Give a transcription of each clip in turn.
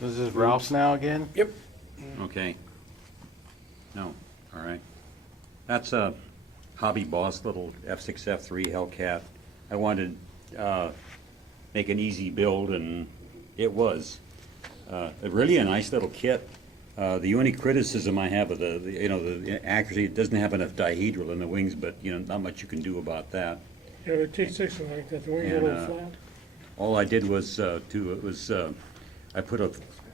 This is Ralph's now again? Yep. Okay. No, all right. That's a HobbyBoss little F6F-3 Hellcat. I wanted to make an easy build, and it was. Really a nice little kit. The only criticism I have of the accuracy, it doesn't have enough dihedral in the wings, but not much you can do about that. Yeah, the T6 is like that, the wings are a And, little flat. All I did was I put a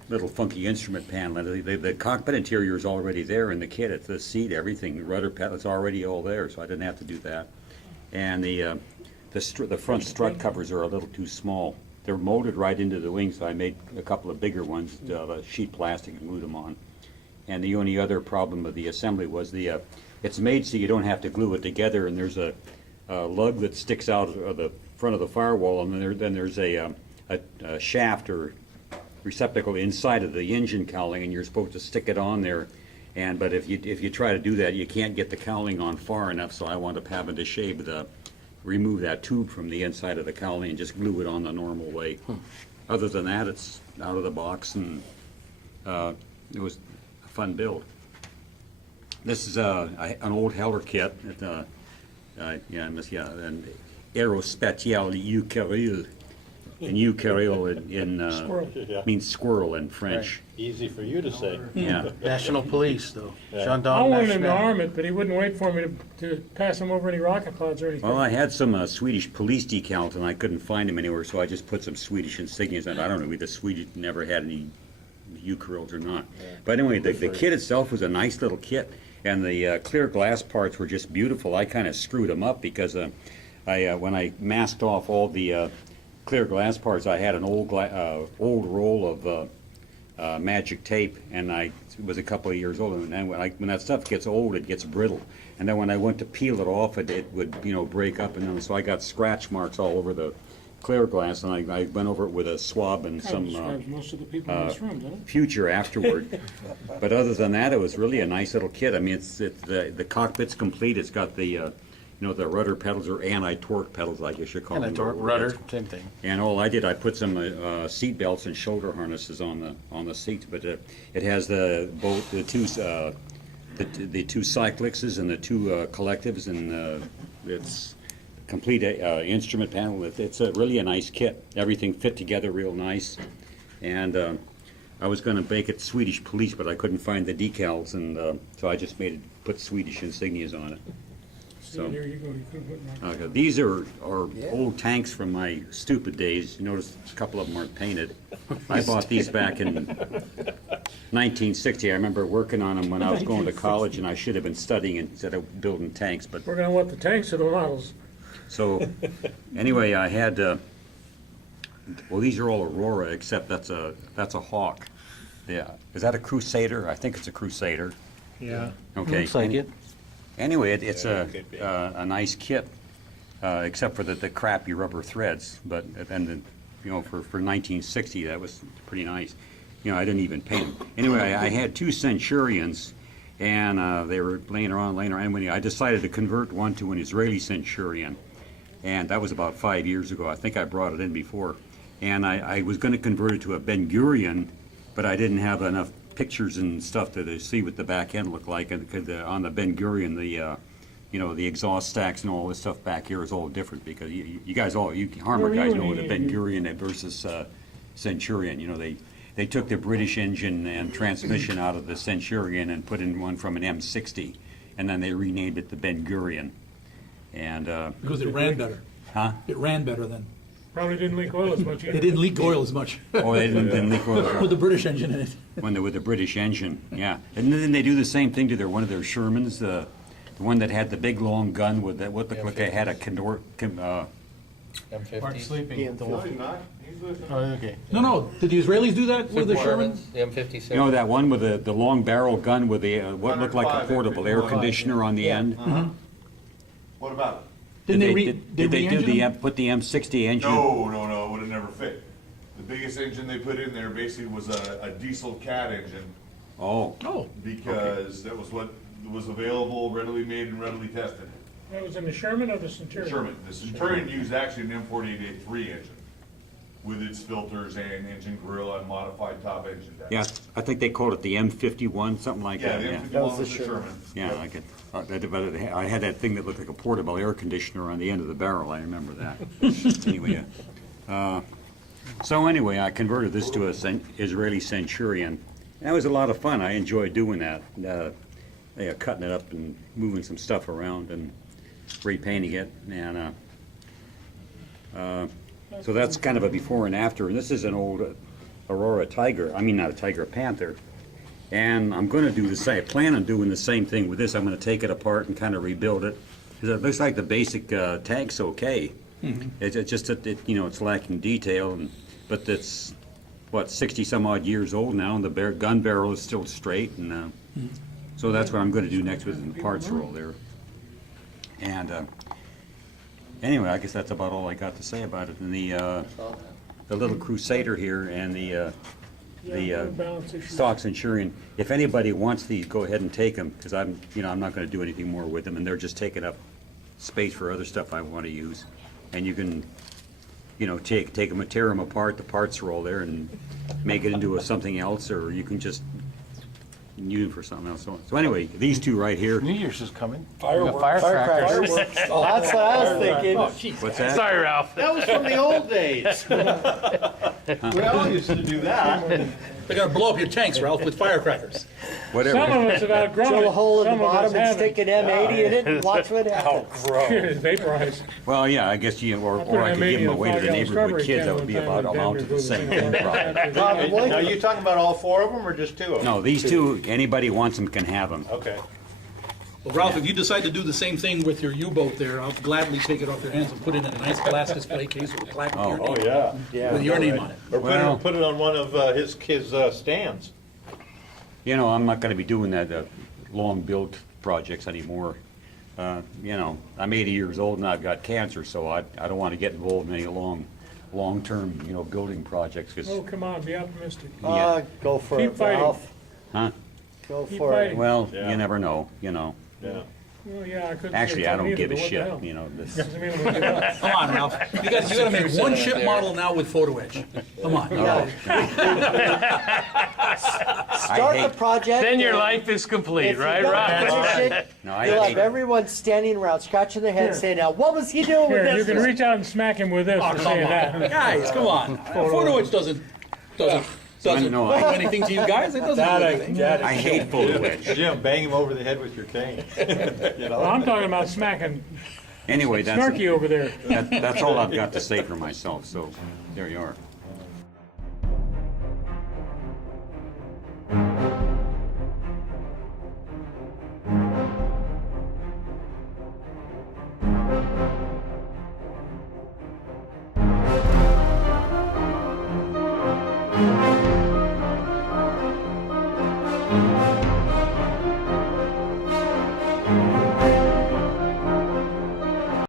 little funky instrument panel. The cockpit interior is already there in the kit. It's the seat, everything, the rudder pedal, it's already all there, so I didn't have to do that. And the front strut covers are a little too small. They're molded right into the wing, so I made a couple of bigger ones, sheet plastic, and glued them on. And the only other problem with the assembly was it's made so you don't have to glue it together, and there's a lug that sticks out of the front of the firewall, and then there's a shaft or receptacle inside of the engine cowling, and you're supposed to stick it on there. But if you try to do that, you can't get the cowling on far enough, so I wound up having to remove that tube from the inside of the cowling and just glue it on the normal way. Other than that, it's out of the box, and it was a fun build. This is an old Heller kit. And Aerospatiale Ucaril. And Ucaril means squirrel in French. Easy for you to say. Yeah. National Police, though. Yeah. Gendarme I wanted him to National. arm it, but he wouldn't wait for me to pass him over any rocket pods or anything. Well, I had some Swedish police decals, and I couldn't find them anywhere, so I just put some Swedish insignias on. I don't know if the Swedish never had any Ucarils or not. But anyway, the kit itself was a nice little kit, and the clear glass parts were just beautiful. I kind of screwed them up because when I masked off all the clear glass parts, I had an old roll of magic tape, and it was a couple of years old. And then when that stuff gets old, it gets brittle. And then when I went to peel it off, it would break up, and then so I got scratch marks all over the clear glass, and I went over it with a swab and That some describes most of the people in this room, doesn't it? future afterward. But other than that, it was really a nice little kit. I mean, the cockpit's complete. It's got the the rudder pedals, or anti-torque pedals, I guess you call them. Anti-torque, rudder, same thing. And all I did, I put some seat belts and shoulder harnesses on the seats. But it has the two cyclixes and the two collectives, and it's complete instrument panel. It's really a nice kit. Everything fit together real nice. And I was going to make it Swedish police, but I couldn't find the decals, and so I just put Swedish insignias on it. See, So there you go. You could have put okay, these are old tanks from my stupid days. You notice a couple of them aren't painted. I bought these back in 1960. I remember working on them when I was going to college, and I should have been studying instead of building tanks. But We're gonna want the tanks or the models. so anyway, I had well, these are all Aurora, except that's a Hawk. Yeah, is that a Crusader? I think it's a Crusader. Yeah. Okay. Looks like it. Anyway, it's it could be. a nice kit, except for the crappy rubber threads. But and for 1960, that was pretty nice. I didn't even paint them. Anyway, I had two Centurions, and they were laying around. And I decided to convert one to an Israeli Centurion, and that was about 5 years ago. I think I brought it in before, and I was going to convert it to a Ben Gurion, but I didn't have enough pictures and stuff to see what the back end looked like, and on the Ben Gurion, the exhaust stacks and all this stuff back here is all different, because you Harvard guys know the Ben Gurion versus Centurion. They took the British engine and transmission out of the Centurion and put in one from an M60, and then they renamed it the Ben Gurion. And Because it ran better. huh? It ran better then. Probably didn't leak oil as much either. It didn't leak oil as much Oh, they didn't leak oil. with the British engine in it. With the British engine, yeah. And then they do the same thing to one of their Shermans, the one that had the big long gun with that, what looked like they had a M50. Sleeping. No, he's not. He's listening. Oh, okay. No. Did the Israelis do that with the Sherman? The M57. that one with the long barrel gun with the what looked like a 105 portable air conditioner on the end? What about it? Didn't they Did they re-engine them? put the M60 engine? No, it would have never fit. The biggest engine they put in there basically was a diesel cat engine, Oh, Oh, because that was what was available, readily made and readily tested. That was in the Sherman or the Centurion? Sherman, the Centurion used actually an M48A3 engine. with its filters and engine grill and modified top engine deck. Yeah, I think they called it the M51, something like Yeah, that, the yeah. M51 was the Sherman. Yeah, like it, I had that thing that looked like a portable air conditioner on the end of the barrel, I remember that. Anyway, so anyway, I converted this to a Israeli Centurion. That was a lot of fun, I enjoyed doing that. Cutting it up and moving some stuff around and repainting it, and so that's kind of a before and after. And this is an old Aurora Tiger, I mean not a Tiger, a Panther. And I'm going to do the same, I plan on doing the same thing with this. I'm going to take it apart and kind of rebuild it. Because it looks like the basic tank's okay. It's just that it's lacking detail, but it's, what, 60 some odd years old now, and the gun barrel is still straight. And so that's what I'm going to do next with the parts roll there. And anyway, I guess that's about all I got to say about it. And the little Crusader here and the stock Centurion. If anybody wants these, go ahead and take them, because I'm not going to do anything more with them, and they're just taking up space for other stuff I want to use. And you can, take them and tear them apart, the parts roll there, and make it into something else, or you can just use them for something else. So anyway, these two right here. New Year's is coming. Fireworks. Firecrackers. That's what I was thinking. Oh, jeez. What's that? Sorry, Ralph. That was from the old days. We all used to do that. They're gonna blow up your tanks, Ralph, with firecrackers. Whatever. Some of us have outgrown it. Drill a hole in the Some of us bottom and haven't. stick an M80 in it and watch what happens. Vaporize. Well, yeah, I guess or I could give them away to the neighborhood kids. That would be about amount to the same thing, probably. Probably. Now, you talking about all four of them or just two of them? No, these two, anybody wants them can have them. Okay. Well, Ralph, if you decide to do the same thing with your U-boat there, I'll gladly take it off your hands and put it in a nice glass display case with a plaque with your Oh, name, yeah. Yeah. with your name on it. Or Well- put it on one of his stands. I'm not gonna be doing that, long build projects anymore. I'm 80 years old and I've got cancer, so I don't wanna get involved in any long-term, building projects, 'cause, Oh, come on, be optimistic. Go for Keep it, fighting. Ralph. huh? Go Keep for it. fighting. Well, Yeah. you never know, Yeah. Well, yeah, I couldn't. Actually, say I something don't either, give a but what the shit, hell? this. Doesn't mean we'll get up. Come on, Ralph. You gotta make one ship model now with photo etch. Come on. Start the hate- project. Then your and life is complete, if you right, don't Ralph? finish it, No, I you'll have hate- everyone standing around, scratching their head, saying, "Now, what was he doing with Here, you this?" can reach out and smack him with this Oh, for come saying on. that. Guys, come on. Photo etch doesn't No, do anything to you guys. It doesn't do anything. I hate photo etch. Jim, bang him over the head with your cane. Well, I'm talking about smacking Anyway, Snarky over there. that's all I've got to say for myself, so there you are.